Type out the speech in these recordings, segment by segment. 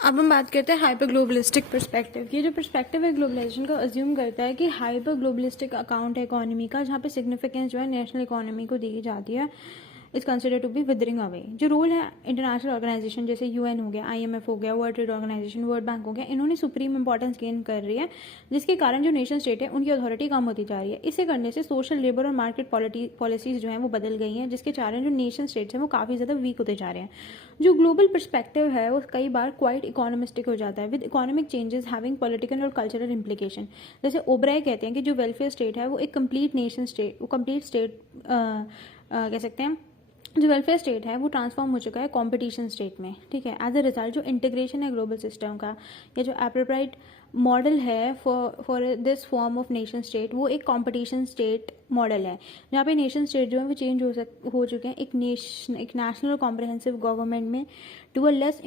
अब हम बात करते हैं हाइपर ग्लोबलिस्टिक पर्सपेक्टिव की। जो पर्सपेक्टिव है ग्लोबलाइजेशन का अज्यूम करता है कि हाइपर ग्लोबलिस्टिक अकाउंट है इकोनॉमी का, जहाँ पे सिग्निफिकेंस जो है नेशनल इकोनॉमी को दी जाती है, is consider to be withering away. जो रोल है इंटरनेशनल ऑर्गेनाइजेशन जैसे यूएन हो गया, आईएमएफ हो गया, world trade organisation, world bank हो गया, इन्होंने सुप्रीम इंपॉर्टेंस गेन कर रही है, जिसके कारण जो नेशन स्टेट है उनकी अथॉरिटी कम होती जा रही है। इसे करने से सोशल, लेबर और मार्केट पॉलिसीज जो है वो बदल गई हैं, जिसके कारण जो नेशन स्टेट्स हैं वो काफ़ी ज़्यादा वीक होते जा रहे हैं। जो ग्लोबल पर्सपेक्टिव है वो कई बार क्वाइट इकोनॉमिस्टिक हो जाता है, with economic changes having political और कल्चरल इम्प्लीकेशन। जैसे ओब्राय कहते हैं कि जो वेलफेयर स्टेट है वो एक कंप्लीट नेशन स्टेट, वो कंप्लीट स्टेट कह सकते हैं, जो वेलफेयर स्टेट है वो ट्रांसफॉर्म हो चुका है कंपटीशन स्टेट में। ठीक है, एज अ रिजल्ट जो इंटीग्रेशन है ग्लोबल सिस्टम का, या जो एप्रोप्राइट मॉडल है for this form of nation state, वो एक कंपटीशन स्टेट मॉडल है, जहाँ पे नेशन स्टेट जो है वो चेंज हो चुके हैं एक नेशनल कॉम्प्रहेंसिव गवर्नमेंट में to a less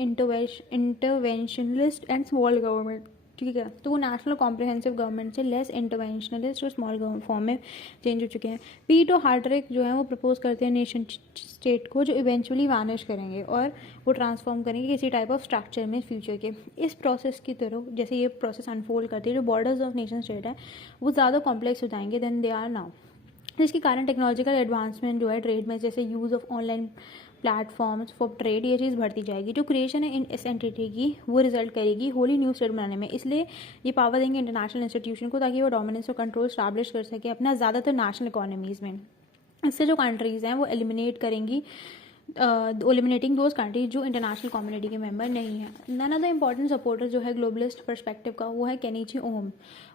interventionalist and small government. ठीक है, तो वो नेशनल कॉम्प्रहेंसिव गवर्नमेंट से लेस इंटरवेंशनलिस्ट और स्मॉल फॉर्म में चेंज हो चुके हैं। पीट और हार्ड्रिक जो है वो प्रपोज करते हैं नेशन स्टेट को, जो इवेंचुअली वैनिश करेंगे और वो ट्रांसफॉर्म करेंगे किसी टाइप ऑफ स्ट्रक्चर में फ्यूचर के। इस प्रोसेस की तरफ जैसे ये प्रोसेस अनफोल्ड करती है, जो बॉर्डर्स ऑफ नेशन स्टेट है वो ज़्यादा कॉम्प्लेक्स हो जाएंगे देन दे आर नाउ, जिसके कारण टेक्नोलॉजिकल एडवांसमेंट जो है ट्रेड में, जैसे use of online platforms for trade, ये चीज़ बढ़ती जाएगी। जो क्रिएशन है इन इस एंटिटी की वो रिजल्ट करेगी होली न्यू स्टेट बनाने में। इसलिए ये पावर देंगे इंटरनेशनल इंस्टीट्यूशन को, ताकि वो डोमिनेंस और कंट्रोल स्टैब्लिश कर सके अपना ज़्यादातर नेशनल इकोनॉमीज़ में। इससे जो कंट्रीज़ हैं वो एलिमिनेट करेंगी, एलिमिनेटिंग दोज कंट्रीज जो इंटरनेशनल कम्युनिटी के मेंबर नहीं है। None of the important supporter जो है ग्लोबलिस्ट पर्सपेक्टिव का वो है केनिची ओम।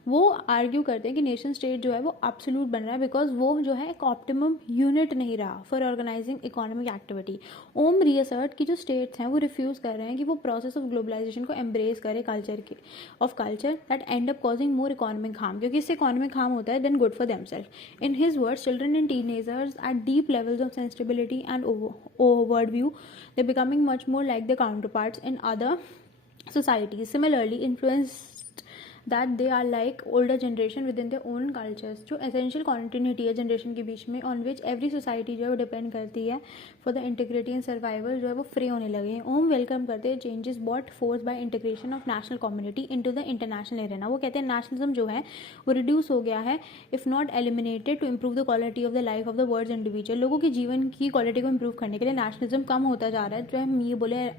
वो आर्ग्यू करते हैं कि नेशन स्टेट जो है वो एब्सोल्यूट बन रहा है बिकॉज वो जो है एक ऑप्टिमम यूनिट नहीं रहा फॉर ऑर्गेनाइजिंग इकोनॉमिक एक्टिविटी। ओम रीअसर्ट की जो स्टेट्स हैं वो रिफ्यूज़ कर रहे हैं कि वो प्रोसेस ऑफ ग्लोबलाइजेशन को एम्ब्रेस करे culture that end up causing more economic harm, क्योंकि इससे इकोनॉमिक हार्म होता है than good for themself. In his words, children and teenagers at deep levels of sensitivity and worldview, they're becoming much more like their counterparts in other societies, similarly influenced that they are like older generation within their own cultures। जो essential continuity है generation के बीच में, on which every society जो है वो depend करती है for the integrity and survival, जो है वो फ्री होने लगे हैं। ओम वेलकम करते हैं changes bought force by integration of national community into the international arena. वो कहते हैं नेशनलिज्म जो है वो रिड्यूस हो गया है, if not eliminated, to improve the quality of the life of the world individual. लोगों के जीवन की क्वालिटी को इम्प्रूव करने के लिए नेशनलिज्म कम होता जा रहा है, जो हम ये बोले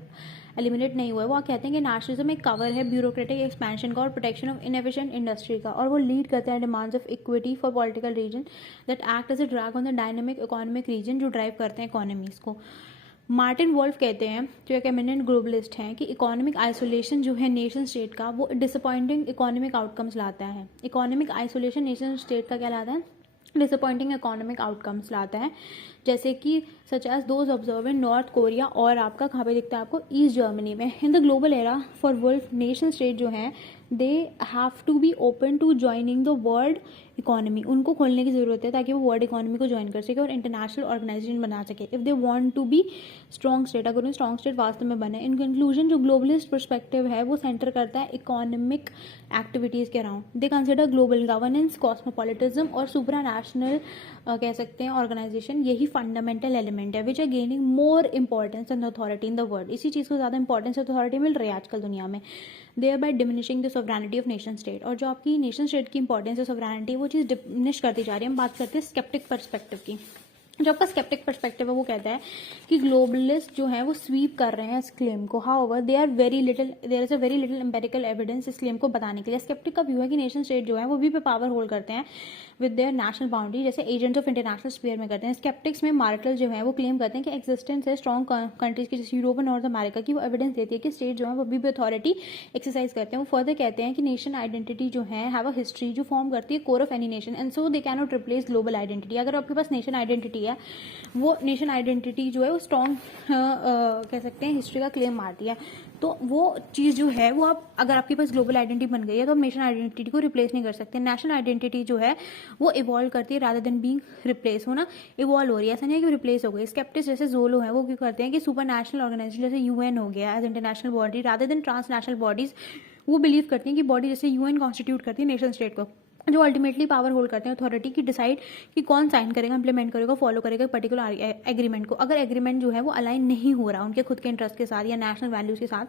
एलिमिनेट नहीं हुआ है। वो कहते हैं कि नेशनलिज्म एक कवर है ब्यूरोक्रेटिक एक्सपेंशन का और प्रोटेक्शन ऑफ इनएफिशिएंट इंडस्ट्री का, और वो लीड करते हैं demands of equity for political reason that act as a drag on the dynamic economic reason, जो ड्राइव करते हैं इकोनॉमीज को। मार्टिन वोल्फ कहते हैं, जो एक एमिनेंट ग्लोबलिस्ट हैं, कि इकोनॉमिक आइसोलेशन जो है नेशन स्टेट का वो डिसअपॉइंटिंग इकोनॉमिक आउटकम्स लाता है। इकोनॉमिक आइसोलेशन नेशन स्टेट का क्या लाता है? डिसअपॉइंटिंग इकोनॉमिक आउटकम्स लाता है, जैसे कि such as those observe in North Korea, और आपका कहाँ पे दिखता है आपको? ईस्ट जर्मनी में। In the global era for Wolf, nation state जो है they have to be open to joining the world economy. उनको खोलने की ज़रूरत है ताकि वो वर्ल्ड इकोनॉमी को ज्वाइन कर सके और इंटरनेशनल ऑर्गेनाइजेशन बना सके if they want to be strong state, अगर उन्हें स्ट्रॉन्ग स्टेट वास्तव में बने। इन कंक्लूजन जो ग्लोबलिस्ट पर्सपेक्टिव है वो सेंटर करता है इकोनॉमिक एक्टिविटीज़ के around. They consider global governance, cosmopolitism और सुपरा नेशनल कह सकते हैं ऑर्गेनाइजेशन, यही फंडामेंटल एलिमेंट है which are gaining more importance and authority in the world. इसी चीज़ को ज़्यादा इंपॉर्टेंस अथॉरिटी मिल रही है आजकल दुनिया में, thereby diminishing the sovereignty of nation state. और जो आपकी नेशन स्टेट की इंपॉर्टेंस है सोवरेनिटी, वो चीज़ डिमिनिश करती जा रही है। हम बात करते हैं स्केप्टिक पर्सपेक्टिव की। जो आपका स्केप्टिक पर्सपेक्टिव है वो कहता है कि ग्लोबलिस्ट जो है वो स्वीप कर रहे हैं इस क्लेम को, however there is a very little empirical evidence इस क्लेम को बताने के लिए। स्केप्टिक का व्यू है कि नेशन स्टेट जो है वो भी पे पावर होल्ड करते हैं विद देयर नेशनल बाउंड्री, जैसे एजेंट्स ऑफ इंटरनेशनल स्फीयर में करते हैं। स्केप्टिक्स में मार्टल जो है वो क्लेम करते हैं कि एक्जिस्टेंस है स्ट्रॉन्ग कंट्रीज की, जैसे यूरोप और नॉर्थ अमेरिका की, वो एविडेंस देती है कि स्टेट जो है वो भी अथॉरिटी एक्सरसाइज करते हैं। वो फर्दर कहते हैं कि नेशन आइडेंटिटी जो है हैव अ हिस्ट्री जो फॉर्म करती है core of any nation, and so they can not replace global identity. अगर आपके पास नेशन आइडेंटिटी है, वो नेशन आइडेंटिटी जो है वो स्ट्रॉन्ग कह सकते हैं हिस्ट्री का क्लेम मारती है, तो वो चीज़ जो है वो आप, अगर आपके पास ग्लोबल आइडेंटिटी बन गई है तो आप नेशन आइडेंटिटी को रिप्लेस नहीं कर सकते। नेशनल आइडेंटिटी जो है वो इवॉल्व करती है रादर देन बीइंग रिप्लेस, होना इवॉल्व हो रही है, ऐसा नहीं है कि रिप्लेस हो गई। स्केप्टिक्स जैसे जोलो है वो क्यों करते हैं कि सुपर नेशनल ऑर्गेनाइजेशन जैसे यूएन हो गया as international body rather than transnational bodies, वो बिलीव करती हैं कि बॉडी जैसे यूएन कॉन्स्टिट्यूट करती है नेशन स्टेट को, जो अल्टीमेटली पावर होल्ड करते हैं अथॉरिटी की डिसाइड कि कौन साइन करेगा, इंप्लीमेंट करेगा, फॉलो करेगा पर्टिकुलर एग्रीमेंट को। अगर एग्रीमेंट जो है वो अलाइन नहीं हो रहा उनके खुद के इंटरेस्ट के साथ या नेशनल वैल्यूज के साथ,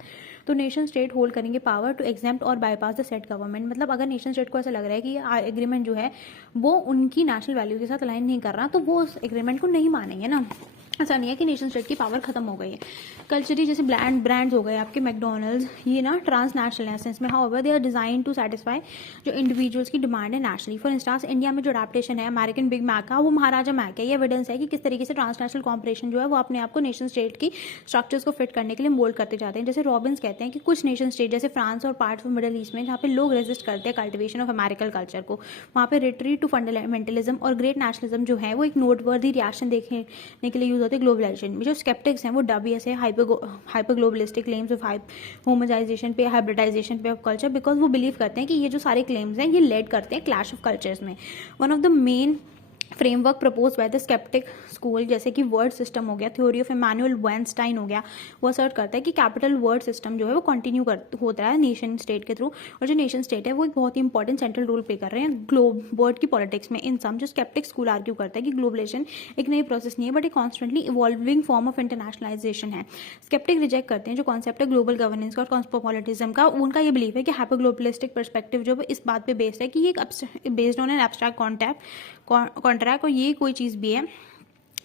तो नेशन स्टेट होल्ड करेंगे पावर टू एग्जेम्प्ट और बाईपास द सेट गवर्नमेंट। मतलब अगर नेशन स्टेट को ऐसा लग रहा है कि ये एग्रीमेंट जो है वो उनकी नेशनल वैल्यू के साथ अलाइन नहीं कर रहा, तो वो उस एग्रीमेंट को नहीं मानेंगे ना। ऐसा नहीं है कि नेशन स्टेट की पावर खत्म हो गई है। कल्चरी जैसे ब्रांड्स हो गए आपके मैकडोनल्ड्स, ये ना ट्रांसनेशनल है सेंस में, however they are design to satisfy जो इंडिविजुअल्स की डिमांड है नेशनली। फॉर इंस्टांस इंडिया में जो अडेप्टेशन है अमेरिकन बिग मैक का, वो महाराजा मैक है। ये एविडेंस है कि किस तरीके से ट्रांसनेशनल कॉर्पोरेशन जो है वो अपने आप को नेशन स्टेट की स्ट्रक्चर्स को फिट करने के लिए मोल्ड करते जाते हैं। जैसे रॉबिन्स कहते हैं कि कुछ नेशन स्टेट जैसे फ्रांस और पार्ट्स ऑफ मिडिल ईस्ट में जहाँ पे लोग रेजिस्ट करते हैं कल्टिवेशन ऑफ अमेरिकन कल्चर को, वहाँ पे रिट्रीट टू फंडामेंटलिज्म और ग्रेट नेशनलिज्म जो है वो एक नोटवर्दी रिएक्शन देखने के लिए यूज होते हैं ग्लोबलाइजेशन में। जो स्केप्टिक्स हैं वो डबियस है हाइपर ग्लोबलिस्टिक क्लेम्स ऑफ होमोजाइजेशन पे, हाइब्रिडाइजेशन पे ऑफ कल्चर, बिकॉज वो बिलीव करते हैं कि ये जो सारे क्लेम्स हैं ये लेड करते हैं क्लैश ऑफ कल्चर्स में। One of the main framework propose by the sceptic school, जैसे कि वर्ड सिस्टम हो गया, थ्योरी ऑफ इमैनुअल वेनस्टाइन हो गया, वो असर्ट करता है कि कैपिटल वर्ड सिस्टम जो है वो कंटिन्यू होता है नेशन स्टेट के थ्रू, और जो नेशन स्टेट है वो एक बहुत ही इंपॉर्टेंट सेंट्रल रोल प्ले कर रहे हैं ग्लोब वर्ड की पॉलिटिक्स में। इन सम जो स्केप्टिक स्कूल आर्ग्यू करता है कि ग्लोबलाइजेशन एक नई प्रोसेस नहीं है बट एक constantly evolving form of internationalisation है। स्केप्टिक रिजेक्ट करते हैं जो कॉन्सेप्ट है ग्लोबल गवर्नेंस का और कॉस्मोपॉलिटिज्म का। उनका ये बिलीव है कि हाइपर ग्लोबलिस्टिक परस्पेक्टिव जो इस बात पे बेस्ड है कि ये based on an abstract contract, और ये कोई चीज़ भी है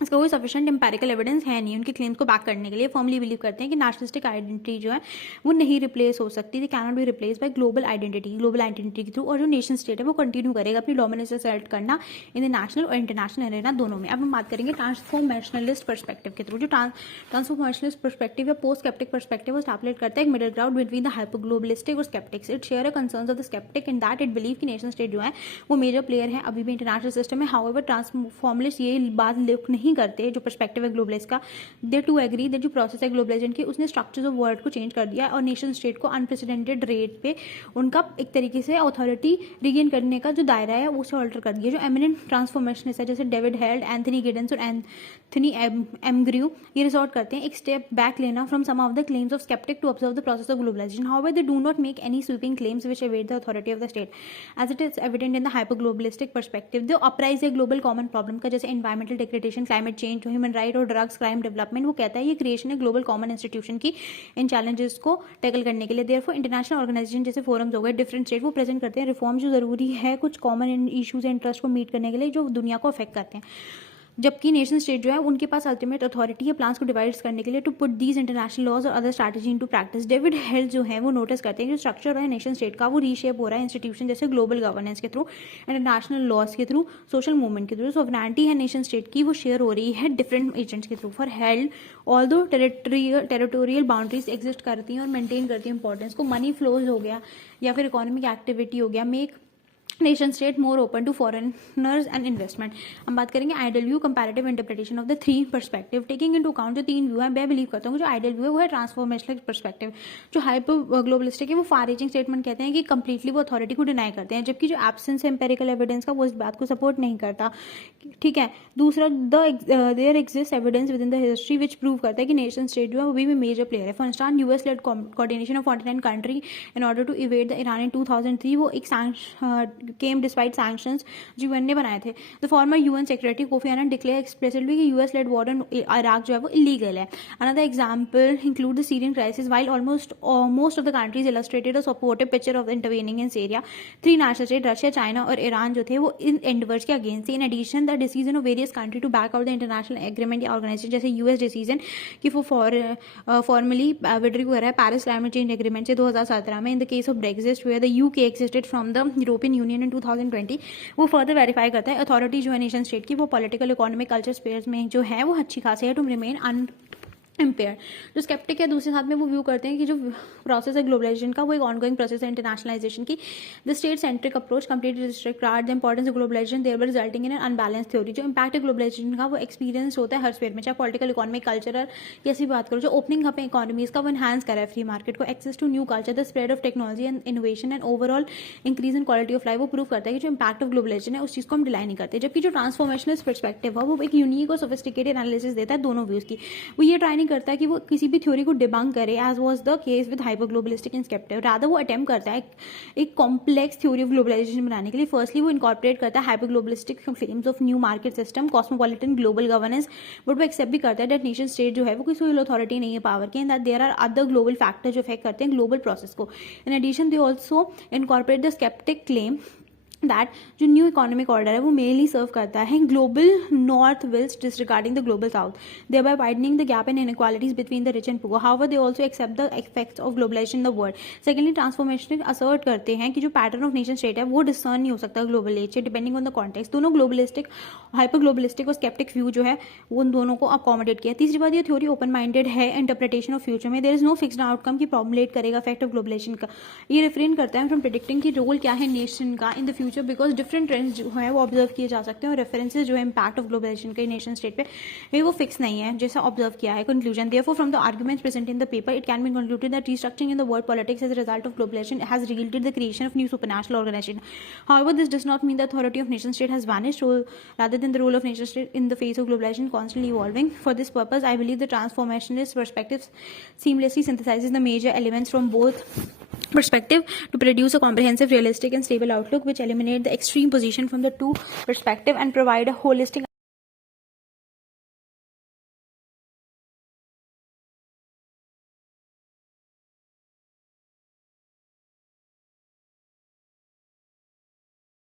इसका कोई सफिशिएंट एम्पेरिकल एविडेंस है नहीं उनके क्लेम्स को बैक करने के लिए। फर्मली बिलीव करते हैं कि नेशनलिस्टिक आइडेंटिटी जो है वो नहीं रिप्लेस हो सकती, they can not be replace by global identity के थ्रू, और जो नेशन स्टेट है वो कंटिन्यू करेगा अपनी डोमिनेंस असर्ट करना इन द नेशनल और इंटरनेशनल अरेना दोनों में। अब हम बात करेंगे ट्रांसफॉर्मेशनलिस्ट पर्सपेक्टिव के थ्रू। जो ट्रांसफॉर्मेशनलिस्ट पर्सपेक्टिव या पोस्ट स्केप्टिक पर्सपेक्टिव स्टैबुलेट करता है एक middle ground between the hyper globalistic और sceptics. It share concerns of the sceptic in that it believe कि नेशन स्टेट जो है वो मेजर प्लेयर है अभी भी इंटरनेशनल सिस्टम में। हाउएवर ट्रांसफॉर्मलिस्ट ये बात लुक नहीं करते, जो पर्सपेक्टिव है ग्लोबलाइज का, दे टू एग्री दैट जो प्रोसेस है ग्लोबलाइजेशन की उसने स्ट्रक्चर्स ऑफ वर्ल्ड को चेंज कर दिया और नेशन स्टेट को अनप्रेसिडेंटेड रेट पे उनका एक तरीके से अथॉरिटी रिगेन करने का जो दायरा है उसे ऑल्टर कर दिया। जो एमिनेंट ट्रांसफॉर्मेशनिस्ट है जैसे डेविड हेल्ड, एंथनी गिडेंस और एंथनी एमग्र्यू, ये रिसोर्ट करते हैं एक स्टेप बैक लेना from some of the claims of sceptic to observe the process of globalization. However they do not make any sweeping claims which evade the authority of the state as it is evident in the hyper globalistic perspective. They apprise a global common problem का, जैसे environmental degradation, climate change, human right और drugs crime development. वो कहता है ये creation है global common institution की इन challenges को टैकल करने के लिए। देयरफॉर इंटरनेशनल ऑर्गेनाइजेशन जैसे फोरम्स हो गए डिफरेंट स्टेट वो प्रेजेंट करते हैं रिफॉर्म जो जरूरी है कुछ कॉमन इश्यूज एंड इंटरेस्ट को मीट करने के लिए जो दुनिया को अफेक्ट करते हैं, जबकि नेशन स्टेट जो है उनके पास अल्टीमेट अथॉरिटी है प्लान्स को डिवाइड करने के लिए to put these international laws और other strategy into practice. David Held जो है वो नोटिस करते हैं कि जो स्ट्रक्चर है नेशन स्टेट का वो रीशेप हो रहा है इंस्टीट्यूशन जैसे ग्लोबल गवर्नेंस के थ्रू, इंटरनेशनल लॉज के थ्रू, सोशल मूवमेंट के थ्रू। सॉवरेनिटी है नेशन स्टेट की वो शेयर हो रही है डिफरेंट एजेंट्स के through. For health although territorial boundaries exist करती हैं और मेंटेन करती हैं इंपॉर्टेंस को, मनी फ्लोज हो गया या फिर इकोनॉमिक एक्टिविटी हो गया, make nation state more open to foreigners and investment. हम बात करेंगे ideal view comparative interpretation of the three perspective taking into account. जो तीन व्यू है मैं बिलीव करता हूँ जो आइडियल व्यू है वो है ट्रांसफॉर्मेशनल पर्सपेक्टिव। जो हाइपर ग्लोबलिस्टिक है वो फार रीचिंग स्टेटमेंट कहते हैं कि कंप्लीटली वो अथॉरिटी को डिनाई करते हैं, जबकि जो एब्सेंस है एम्पेरिकल एविडेंस का वो इस बात को सपोर्ट नहीं करता। ठीक है, दूसरा there exist evidence within the history which prove करता है कि नेशन स्टेट जो है वो भी मेजर प्लेयर है। For instance US led coordination of 49 country in order to evade the Iran in 2003 वो एक केम डिस्पाइट सैंक्शंस जो यूएन ने बनाए थे। The former UN secretary Kofi Annan declare expressively कि US led war in Iraq जो है वो इलीगल है। Another example include the Syrian crisis while almost most of the countries illustrated a supportive picture of intervening in Syria. Three national state Russia, China और Iran जो थे वो in endeavours के against थे। In addition the decision of various country to back out the international agreement या organisation जैसे US decision कि वो फॉर्मली विड्रू कर रहा है पैरिस क्लाइमेट चेंज एग्रीमेंट से 2017 में। In the case of Brexit where the UK existed from the European Union in 2020 वो फर्दर वेरीफाई करता है अथॉरिटी जो है नेशन स्टेट की वो पॉलिटिकल इकोनॉमिक कल्चर स्पेयर्स में जो है वो अच्छी खासी है टू रिमेन इम्पेयर। जो स्केप्टिक है दूसरे साथ में वो व्यू करते हैं कि जो प्रोसेस है ग्लोबलाइजेशन का वो एक ऑनगोइंग प्रोसेस है इंटरनेशनलाइजेशन की। The state centric approach completely distract the importance of globalisation there resulting in an unbalance theory. जो इंपैक्ट है ग्लोबलाइजेशन का वो एक्सपीरियंस होता है हर स्फीयर में, चाहे पॉलिटिकल इकोनॉमिक कल्चरल की ऐसी बात करो। जो ओपनिंग अप है इकोनॉमीज का वो एनहांस करा है फ्री मार्केट को, access to new culture, the spread of technology and innovation and overall increase in quality of life. वो प्रूव करता है कि जो इंपैक्ट ऑफ ग्लोबलाइजेशन है उस चीज को हम डिलाई नहीं करते। जबकि जो ट्रांसफॉर्मेशनल पर्सपेक्टिव है वो एक यूनिक और सोफिस्टिकेटेड एनालिसिस देता है दोनों व्यूज की। वो ये ट्राई नहीं नहीं करता कि वो किसी भी थ्योरी को डिबंक करे as was the case with hyper globalistic and sceptic, rather वो अटेम्प्ट करता है एक कॉम्प्लेक्स थ्योरी ऑफ ग्लोबलाइजेशन बनाने के लिए. फर्स्टली वो इनकॉर्पोरेट करता है hyper globalistic frames of new market system, cosmopolitan global governance, but वो एक्सेप्ट भी करता है दैट नेशन स्टेट जो है वो कोई सोल अथॉरिटी नहीं है पावर के, and that there are other global factor जो इफेक्ट करते हैं ग्लोबल प्रोसेस को. In addition they also incorporate the sceptic claim that जो न्यू इकोनॉमिक ऑर्डर है वो मेनली सर्व करता है global north west disregarding the global south, thereby widening the gap and inequalities between the rich and poor. However, they also accept the effects of globalization in the world. Secondly, transformation assert करते हैं कि जो pattern of nation state है वो discern नहीं हो सकता global as से डिपेंडिंग ऑन द कॉन्टेक्स्ट. दोनों ग्लोबलिस्टिक, हाइपर ग्लोबलिस्टिक और स्केप्टिक व्यू जो है वो उन दोनों को अकोमोडेट किया. तीसरी बात, ये थ्योरी ओपन माइंडेड है इंटरप्रिटेशन ऑफ फ्यूचर में. There is no fixed outcome की फॉर्मुलेट करेगा इफेक्ट ऑफ ग्लोबलाइजेशन का. ये रिफ्रेन करता है फ्रॉम प्रेडिक्टिंग की रोल क्या है नेशन का in the future, because different trends जो है वो ऑब्जर्व किए जा सकते हैं और रेफरेंसेस जो है इम्पैक्ट ऑफ ग्लोबलाइजेशन के नेशन स्टेट पे वो फिक्स नहीं है जैसा ऑब्जर्व किया है. Conclusion, therefore from the arguments present in the paper it can be concluded that restructuring in the world politics as a result of globalization has resulted the creation of new supernational organization. However this does not mean the authority of nation state has vanished, rather than the role of nation state in the face of globalization constantly evolving. For this purpose, I believe the transformationist perspective seamlessly synthesizes the major elements from both perspective to produce a comprehensive, realistic and stable outlook which eliminate the extreme position from the two perspective and provide a holistic